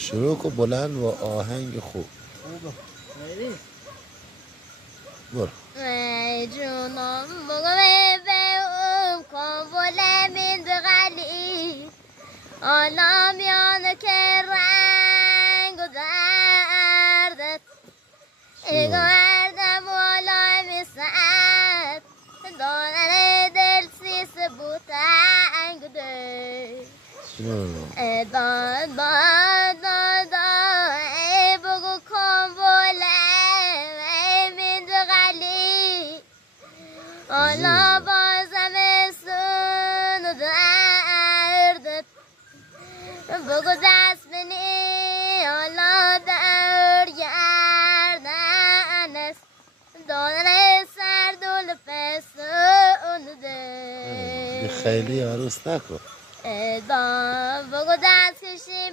شروع کن بلند و آهنگ خوب. برو. ای جونم مگه بهم کن بلند من دغلی آنا میان که رنگ و دردت اگردم والای میسد دانه دل سیس بوتنگ ده دان دان دان دان ای بگو کن بلند ای من دغلی آنا بازم سون و دردت بگو دست بینی حالا در گردن است دانه سردول پسونده خیلی عروس نکن. بگو دست کشی